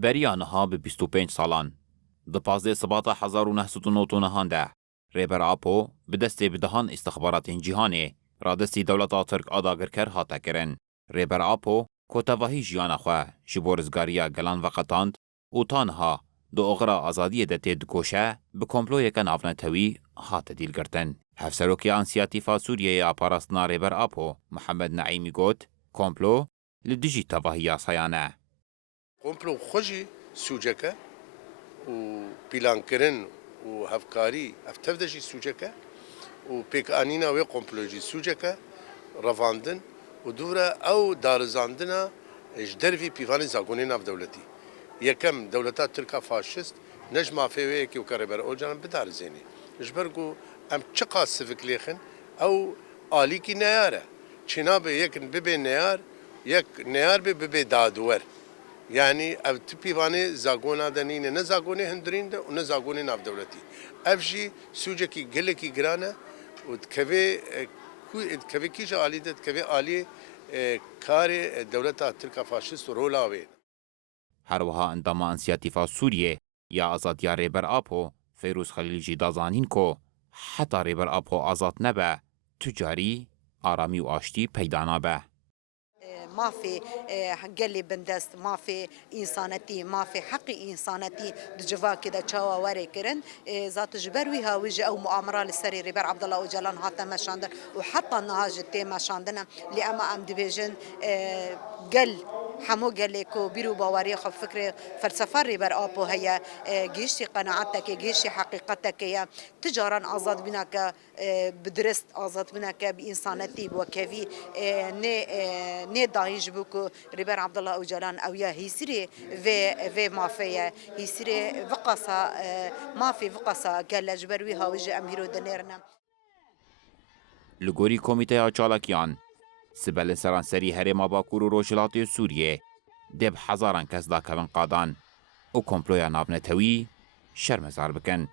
بریانها به 25 سالان د 15 سبات 1999 ده ریبر آپو به دست بدهان استخبارات جهانی را دستی دولت ترک آداگر کر هاته کرن. ریبر آپو کتواهی جیان خواه جبورزگاریا گلان وقتاند و تانها دو اغرا آزادی دته دکوشه به کمپلوی که نافنتوی هاته دیل گرتن. هفسروکی انسیاتیفا سوریه اپاراستنا ریبر آپو محمد نعیمی گوت کمپلو لدیجی تواهی آسایانه. کمپلو خوشی سوجکه و پیلان کرن و هفکاری افتفدشی سوجکه و پیک آنینا و کمپلوجی سوجکه رواندن و دوره او دارزاندنا اجدروی پیوانی زاگونی ناف دولتی یکم دولتات ترکا فاشست نجمع فیوه که وکاره بر اوجان بدار زینی نجبرگو ام چقا سفک لیخن او آلی کی نیاره چنا به یک ببه نیار یک نیار به دادور یعنی او پیوانی زاگونا دنینه نه زاگونی هندرین ده و نه زاگونی ناف دولتی افجی سوجه کی گله کی گرانه و کبه کیش آلی ده کبه آلی کار دولت ترکا فاشست رولاوی هر وها اندام انسیاتیفا سوریه یا آزادیا ریبر آپو فیروز خلیجی دازانین کو حتی ریبر آپو آزاد نبه تجاری آرامی و آشتی پیدا نبه. ما في قلي بندست ما في إنسانتي ما في حق إنسانتي دجوا كده تشوا وري كرن ذات جبروي هاوجي أو مؤامرة للسري ريبر عبد الله وجلان هاتا مشاندن وحتى النهاج التيمة شاندنا لأما أم ديفيجن قل حمو قالكو بيرو باوري خب فكرة فلسفة ريبر آبو هي جيشي قناعتك جيشي حقيقتك هي تجارا آزاد بناك بدرست آزاد بناك بإنسانتي وكفي نه دايج بوكو ريبر عبد الله أوجلان أو يا هيسري في مافيا هيسري فقصا ما في فقصا قال جبروي هاوج أميرو دنيرنا لگوری کمیته آچالاکیان سبل سرانسری هرما باکور و روشلاتی سوریه دب هزاران کس دا کون قادان و کمپلویا نابنتوی شرمزار بکن.